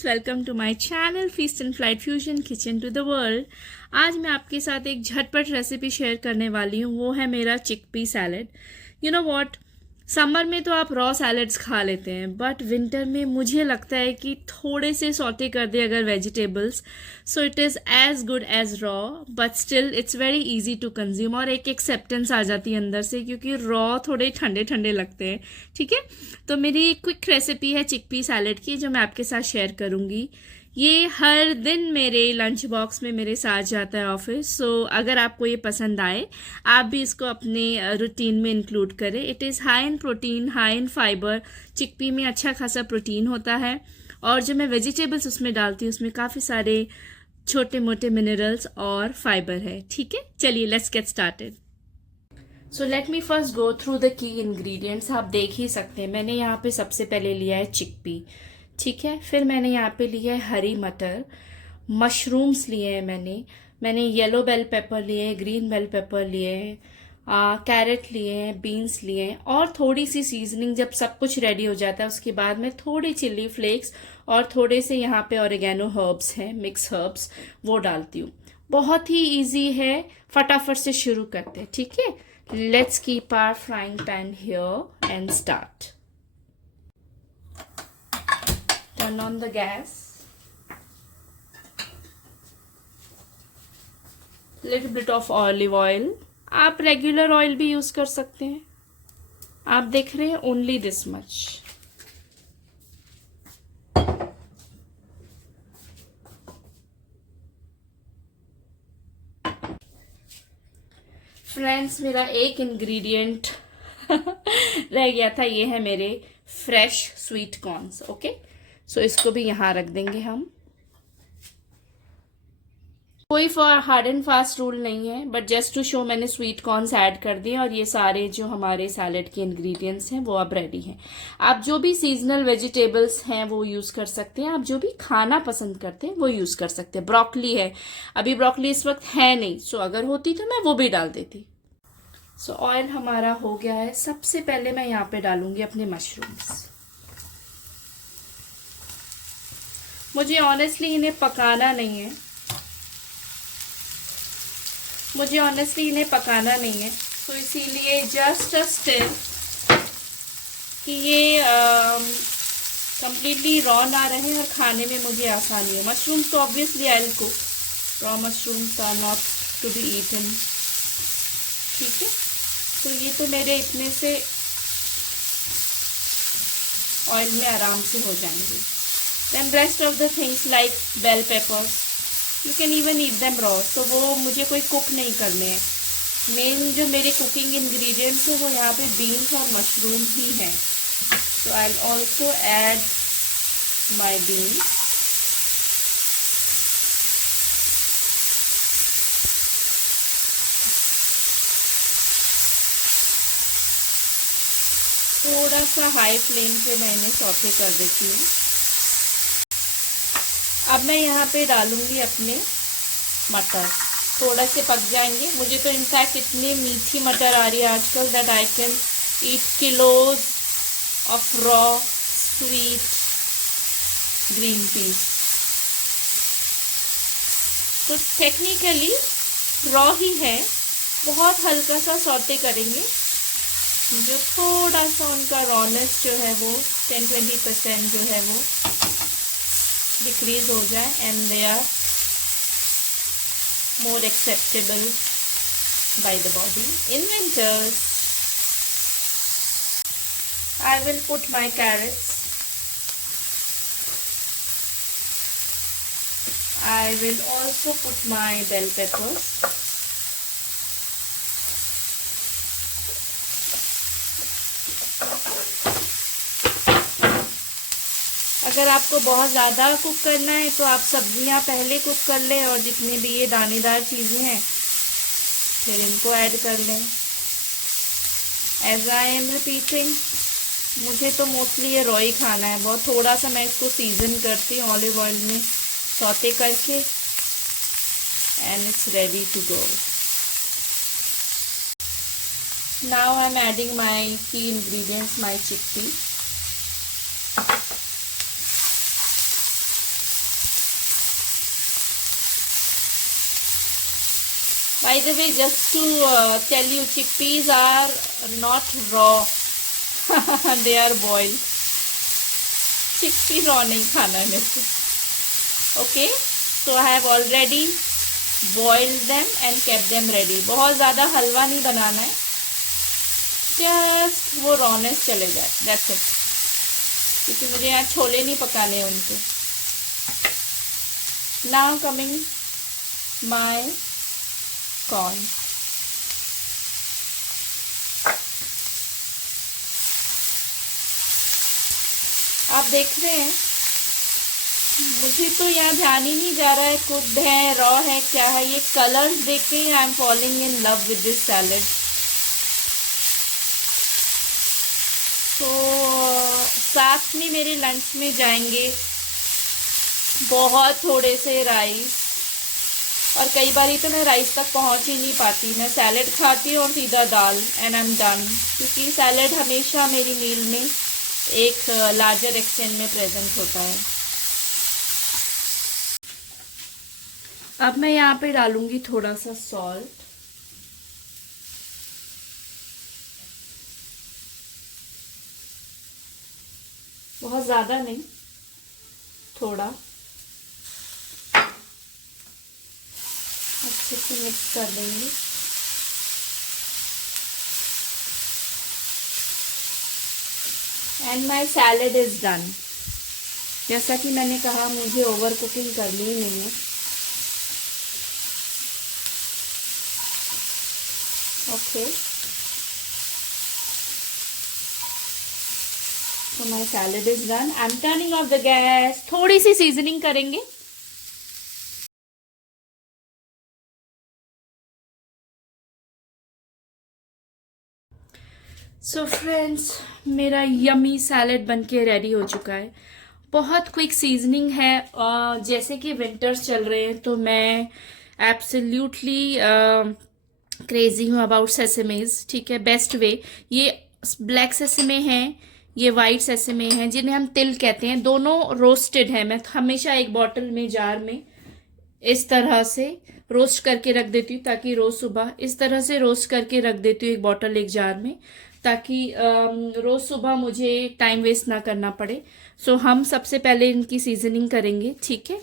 Friends, welcome to my channel feast and flight fusion kitchen to the world. आज मैं आपके साथ एक झटपट रेसिपी शेयर करने वाली हूँ। वो है मेरा chickpea salad. You know what, summer में तो आप रॉ सैलड्स खा लेते हैं, बट विंटर में मुझे लगता है कि थोड़े से सॉटे कर दे अगर vegetables, so it is as good as raw, but still it's very easy to consume. और एक एक्सेप्टेंस आ जाती है अंदर से, क्योंकि रॉ थोड़े ठंडे ठंडे लगते हैं। ठीक है, तो मेरी क्विक रेसिपी है चिकपी सैलड की, जो मैं आपके साथ शेयर करूँगी। ये हर दिन मेरे लंच बॉक्स में मेरे साथ जाता है ऑफिस। सो अगर आपको ये पसंद आए, आप भी इसको अपने रूटीन में इंक्लूड करें। It is high in protein, high in fibre. Chickpea में अच्छा खासा प्रोटीन होता है, और जो मैं वेजिटेबल्स उसमें डालती हूँ उसमें काफ़ी सारे छोटे मोटे मिनरल्स और फाइबर है। ठीक है, चलिए let's get started. So let me first go through the key ingredients. आप देख ही सकते हैं, मैंने यहाँ पे सबसे पहले लिया है चिकपी। ठीक है, फिर मैंने यहाँ पे लिया है हरी मटर, मशरूम्स लिए हैं मैंने येलो बेल पेपर लिए हैं, ग्रीन बेल पेपर लिए हैं, कैरेट लिए हैं, बीन्स लिए हैं, और थोड़ी सी सीजनिंग जब सब कुछ रेडी हो जाता है उसके बाद में थोड़ी चिल्ली फ्लेक्स और थोड़े से यहाँ पे ऑरिगेनो हर्ब्स हैं, मिक्स हर्ब्स, वो डालती हूँ। बहुत ही ईजी है, फटाफट से शुरू करते हैं। ठीक है, let's keep our frying pan here and start. Turn on the gas. Little bit of olive oil. आप रेगुलर ऑयल भी यूज कर सकते हैं। आप देख रहे हैं, ओनली दिस मच। फ्रेंड्स, मेरा एक इंग्रेडिएंट रह गया था, ये है मेरे फ्रेश स्वीट कॉर्न्स। ओके, सो इसको भी यहाँ रख देंगे हम। कोई हार्ड एंड फास्ट रूल नहीं है, बट जस्ट टू शो मैंने स्वीट कॉर्न्स ऐड कर दिए, और ये सारे जो हमारे सैलेड के इंग्रेडिएंट्स हैं वो अब रेडी हैं। आप जो भी सीजनल वेजिटेबल्स हैं वो यूज कर सकते हैं, आप जो भी खाना पसंद करते हैं वो यूज कर सकते हैं। ब्रोकली है, अभी ब्रोकली इस वक्त है नहीं, सो अगर होती तो मैं वो भी डाल देती। सो ऑयल हमारा हो गया है। सबसे पहले मैं यहाँ पे डालूंगी अपने मशरूम्स। मुझे ऑनेस्टली इन्हें पकाना नहीं है, तो इसीलिए जस्ट अ स्टिर कि ये कंप्लीटली रॉ ना रहे और खाने में मुझे आसानी है। मशरूम्स तो obviously I will cook, raw mushrooms are not to be eaten. ठीक है, तो ये तो मेरे इतने से ऑयल में आराम से हो जाएंगे। Then rest of the things like bell peppers, you can even eat them raw, तो वो मुझे कोई कुक नहीं करने हैं। मेन जो मेरे कुकिंग इंग्रेडिएंट्स हैं वो यहाँ पे बीन्स और मशरूम ही हैं। So I'll also add my beans. थोड़ा सा हाई फ्लेम पे मैं इन्हें सौते कर देती हूँ। अब मैं यहाँ पे डालूंगी अपने मटर, थोड़ा से पक जाएंगे। मुझे तो इनफैक्ट इतनी मीठी मटर आ रही है आजकल that I can eat kilos of raw sweet green peas. तो टेक्निकली रॉ ही है, बहुत हल्का सा सौते करेंगे, जो थोड़ा सा उनका रॉनेस जो है वो 10-20% जो है वो डिक्रीज हो जाए, and they are more acceptable by the body in winters. I will put my carrots, I will also put my bell peppers. अगर आपको बहुत ज़्यादा कुक करना है तो आप सब्जियां पहले कुक कर लें, और जितनी भी ये दानेदार चीज़ें हैं फिर इनको ऐड कर लें। एज आई एम रिपीटिंग, मुझे तो मोस्टली ये रॉ ही खाना है। बहुत थोड़ा सा मैं इसको सीजन करती हूँ ऑलिव ऑयल में सौते करके, and it's ready to go. Now I am adding my key ingredients, my chickpea. By the way, just to tell you, chickpeas are not raw. They are boiled. Chickpea raw नहीं खाना है मेरे को. Okay, so I have already boiled them and kept them ready. बहुत ज़्यादा हलवा नहीं बनाना है, just वो rawness चले जाए, that's it. क्योंकि मुझे यहाँ छोले नहीं पकाने उनके. Now coming my corn. आप देख रहे हैं, मुझे तो यहाँ ध्यान ही नहीं जा रहा है कुक्ड है, रॉ है, क्या है. ये कलर्स देख के I am falling in love with this salad. तो साथ में मेरे लंच में जाएंगे बहुत थोड़े से राइस, और कई बार तो मैं राइस तक पहुंच ही नहीं पाती. मैं सैलेड खाती हूँ और सीधा दाल एंड आई एम डन, क्योंकि सैलेड हमेशा मेरी मील में एक लार्जर एक्सटेंट में प्रेजेंट होता है. अब मैं यहाँ पे डालूंगी थोड़ा सा सॉल्ट. बहुत ज़्यादा नहीं, थोड़ा. अच्छे से मिक्स कर देंगे. And my salad is done. जैसा कि मैंने कहा, मुझे ओवर कुकिंग करनी ही नहीं है. ओके, तो my salad is done. I am turning off the gas. थोड़ी सी सीजनिंग करेंगे. सो फ्रेंड्स, मेरा यमी सैलेड बनके रेडी हो चुका है. बहुत क्विक सीजनिंग है. जैसे कि विंटर्स चल रहे हैं तो मैं एब्सोल्युटली क्रेजी हूँ अबाउट सेसेमेज. ठीक है, बेस्ट वे. ये ब्लैक सेसेमे हैं, ये वाइट सेसेमे हैं, जिन्हें हम तिल कहते हैं. दोनों रोस्टेड है. मैं हमेशा एक बॉटल में, जार में इस तरह से रोस्ट करके रख देती हूँ, ताकि रोज सुबह इस तरह से रोस्ट करके रख देती हूँ एक बॉटल, एक जार में, ताकि रोज सुबह मुझे टाइम वेस्ट ना करना पड़े. सो हम सबसे पहले इनकी सीजनिंग करेंगे. ठीक है,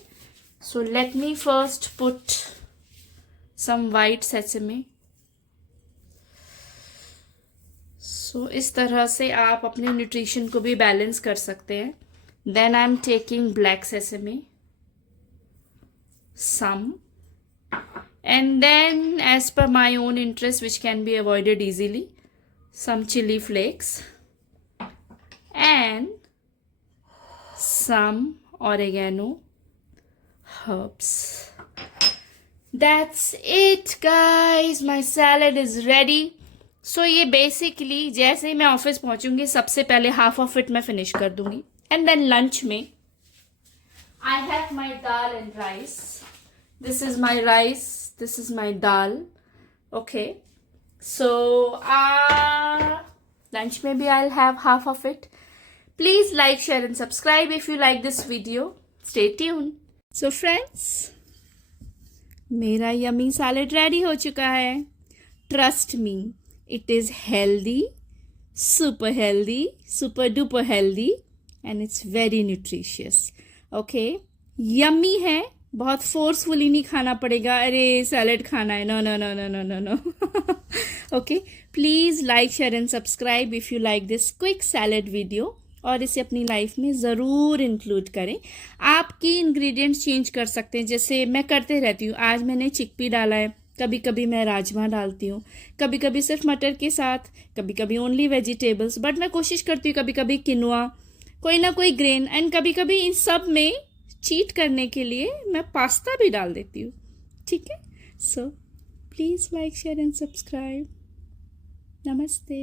so let me first put some white sesame. So इस तरह से आप अपने न्यूट्रिशन को भी बैलेंस कर सकते हैं. Then I am taking black sesame, some, and then as per my own interest, which can be avoided easily, some chili flakes and some oregano herbs. That's it guys, my salad is ready. So ये basically जैसे ही मैं office पहुंचूंगी सबसे पहले half of it मैं finish कर दूंगी. And then lunch में I have my dal and rice. This is my rice, this is my dal. Okay, so lunch maybe I'll have half of it. Please like, share and subscribe if you like this video. Stay tuned. So friends, मेरा yummy salad ready हो चुका है. Trust me, it is healthy, super duper healthy, and it's very nutritious. Okay, yummy है. बहुत forcefully नहीं खाना पड़ेगा, अरे सैलेड खाना है, no no no no no no no. Okay, please like, share and subscribe if you like this quick salad video, और इसे अपनी लाइफ में ज़रूर इंक्लूड करें. आपकी इंग्रेडिएंट्स चेंज कर सकते हैं, जैसे मैं करते रहती हूँ. आज मैंने चिकपी डाला है, कभी कभी मैं राजमा डालती हूँ, कभी कभी सिर्फ मटर के साथ, कभी कभी ओनली वेजिटेबल्स. बट मैं कोशिश करती हूँ कभी कभी किनुआ, कोई ना कोई ग्रेन, एंड कभी कभी इन सब में चीट करने के लिए मैं पास्ता भी डाल देती हूँ. ठीक है, so please like, share and subscribe. नमस्ते.